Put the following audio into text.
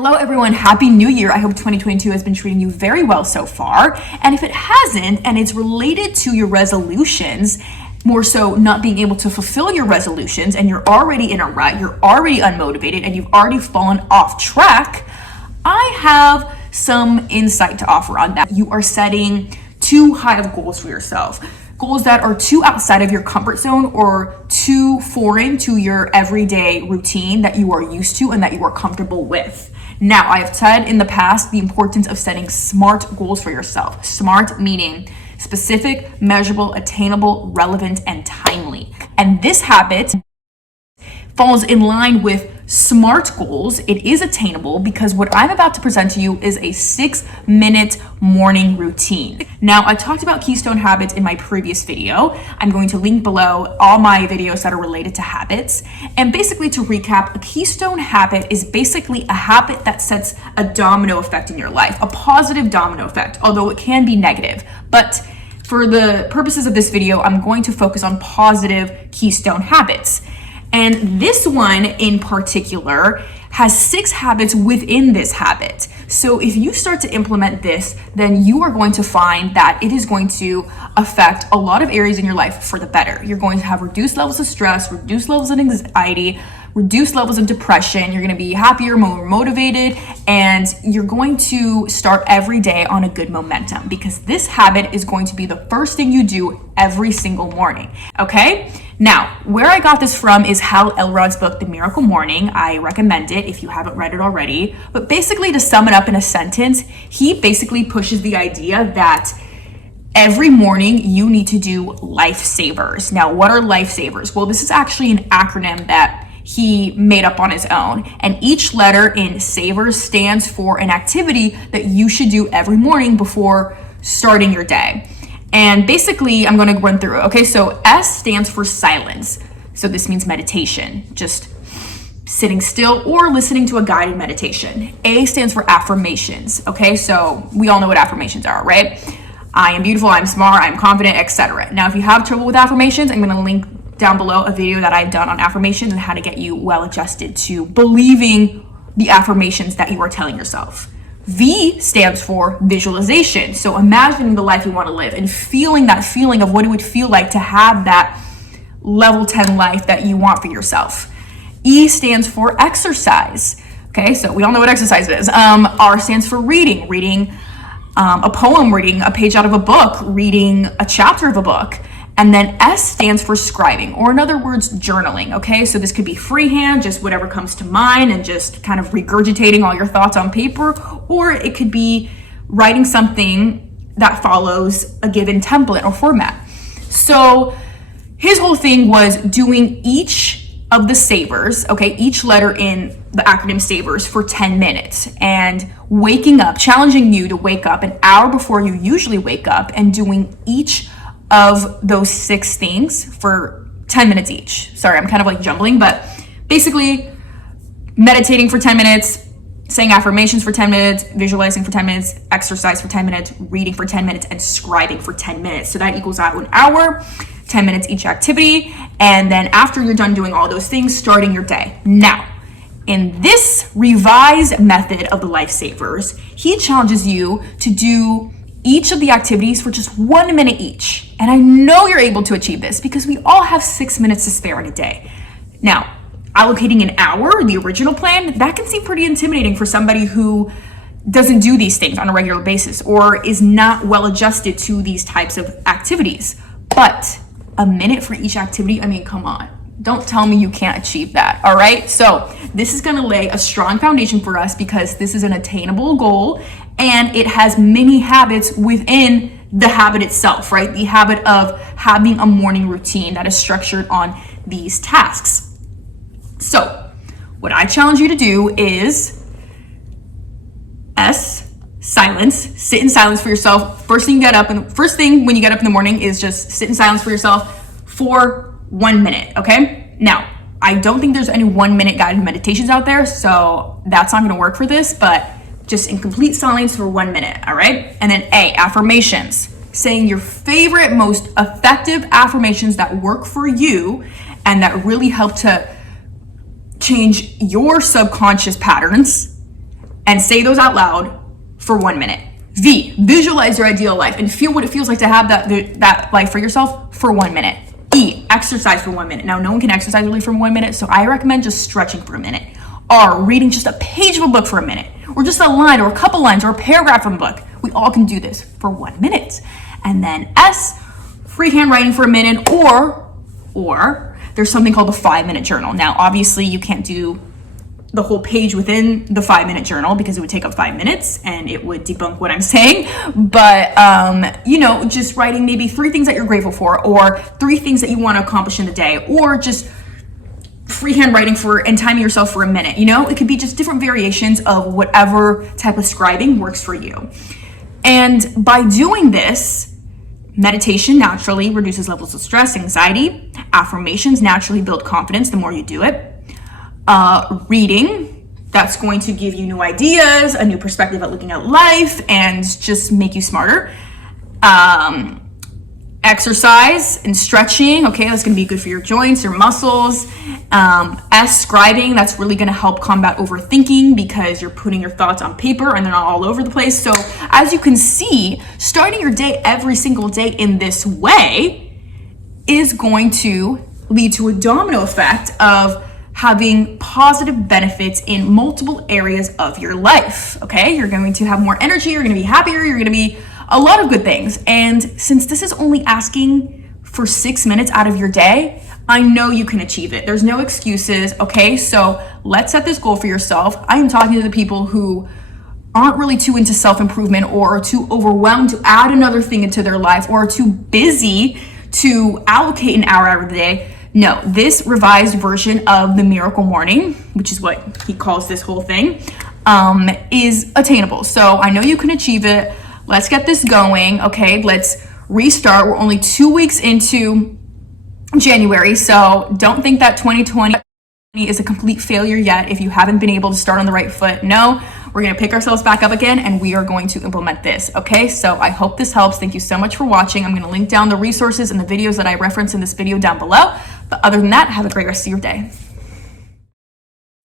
Hello everyone, Happy New Year. I hope 2022 has been treating you very well so far. And if it hasn't, and it's related to your resolutions, more so not being able to fulfill your resolutions, and you're already in a rut, you're already unmotivated, and you've already fallen off track, I have some insight to offer on that. You are setting too high of goals for yourself. Goals that are too outside of your comfort zone or too foreign to your everyday routine that you are used to and that you are comfortable with. Now, I have said in the past the importance of setting SMART goals for yourself. SMART meaning specific, measurable, attainable, relevant, and timely. And this habit falls in line with SMART goals. It is attainable because what I'm about to present to you is a 6-minute morning routine. Now, I talked about Keystone Habits in my previous video. I'm going to link below all my videos that are related to habits. And basically, to recap, a Keystone Habit is basically a habit that sets a domino effect in your life, a positive domino effect, although it can be negative. But for the purposes of this video, I'm going to focus on positive Keystone Habits. And this one in particular has 6 habits within this habit. So if you start to implement this, then you are going to find that it is going to affect a lot of areas in your life for the better. You're going to have reduced levels of stress, reduced levels of anxiety, reduced levels of depression. You're going to be happier, more motivated, and you're going to start every day on a good momentum because this habit is going to be the first thing you do every single morning. Okay? Now, where I got this from is Hal Elrod's book, The Miracle Morning. I recommend it if you haven't read it already. But basically, to sum it up in a sentence, he basically pushes the idea that every morning you need to do lifesavers. Now, what are lifesavers? Well, this is actually an acronym that he made up on his own. And each letter in SAVERS stands for an activity that you should do every morning before starting your day. And basically, I'm going to run through it. Okay, so S stands for silence. So this means meditation, just sitting still or listening to a guided meditation. A stands for affirmations. Okay, so we all know what affirmations are, right? I am beautiful, I'm smart, I'm confident, etc. Now, if you have trouble with affirmations, I'm going to link down below a video that I've done on affirmations and how to get you well adjusted to believing the affirmations that you are telling yourself. V stands for visualization. So imagining the life you want to live and feeling that feeling of what it would feel like to have that level 10 life that you want for yourself. E stands for exercise. Okay, so we all know what exercise is. R stands for reading a poem, reading a page out of a book, reading a chapter of a book. And then S stands for scribing, or in other words, journaling, okay? So this could be freehand, just whatever comes to mind and just kind of regurgitating all your thoughts on paper, or it could be writing something that follows a given template or format. So his whole thing was doing each of the savers, okay, each letter in the acronym SAVERS for 10 minutes and waking up, challenging you to wake up an hour before you usually wake up and doing each of those 6 things for 10 minutes each. Sorry, I'm kind of like jumbling, but basically meditating for 10 minutes, saying affirmations for 10 minutes, visualizing for 10 minutes, exercise for 10 minutes, reading for 10 minutes, and scribing for 10 minutes. So that equals out an hour, 10 minutes each activity. And then after you're done doing all those things, starting your day. Now, in this revised method of the lifesavers, he challenges you to do each of the activities for just 1 minute each. And I know you're able to achieve this because we all have 6 minutes to spare in a day. Now, allocating an hour, the original plan, that can seem pretty intimidating for somebody who doesn't do these things on a regular basis or is not well adjusted to these types of activities. But a minute for each activity, I mean, come on. Don't tell me you can't achieve that, all right? So this is gonna lay a strong foundation for us because this is an attainable goal and it has many habits within the habit itself, right? The habit of having a morning routine that is structured on these tasks. So what I challenge you to do is S, silence, sit in silence for yourself. First thing when you get up in the morning is just sit in silence for yourself for 1 minute, okay? Now, I don't think there's any 1 minute guided meditations out there, so that's not gonna work for this, but just in complete silence for 1 minute, all right? And then A, affirmations, saying your favorite, most effective affirmations that work for you and that really help to change your subconscious patterns and say those out loud for 1 minute. V, visualize your ideal life and feel what it feels like to have that life for yourself for 1 minute. E, exercise for 1 minute. Now, no one can exercise really for 1 minute, so I recommend just stretching for a minute. R, reading just a page of a book for a minute, or just a line or a couple lines or a paragraph from a book. We all can do this for 1 minute. And then S, freehand writing for a minute, or there's something called the 5-minute journal. Now, obviously, you can't do the whole page within the 5-minute journal because it would take up 5 minutes and it would debunk what I'm saying. But, just writing maybe 3 things that you're grateful for, or 3 things that you want to accomplish in the day, or just freehand writing and timing yourself for a minute. It could be just different variations of whatever type of scribing works for you. And by doing this, meditation naturally reduces levels of stress, anxiety. Affirmations naturally build confidence the more you do it. Reading, that's going to give you new ideas, a new perspective at looking at life, and just make you smarter. Exercise and stretching, okay, that's going to be good for your joints, your muscles. Scribing, that's really going to help combat overthinking because you're putting your thoughts on paper and they're not all over the place. So as you can see, starting your day every single day in this way is going to lead to a domino effect of having positive benefits in multiple areas of your life, okay? You're going to have more energy, you're going to be happier, you're going to be a lot of good things. And since this is only asking for 6 minutes out of your day, I know you can achieve it. There's no excuses, okay? So let's set this goal for yourself. I am talking to the people who aren't really too into self-improvement or are too overwhelmed to add another thing into their life or are too busy to allocate an hour out of the day. No, this revised version of the Miracle Morning, which is what he calls this whole thing, is attainable. So I know you can achieve it. Let's get this going, okay? Let's restart. We're only 2 weeks into January, so don't think that 2020 is a complete failure yet if you haven't been able to start on the right foot. No, we're going to pick ourselves back up again and we are going to implement this, okay? So I hope this helps. Thank you so much for watching. I'm going to link down the resources and the videos that I referenced in this video down below. But other than that, have a great rest of your day.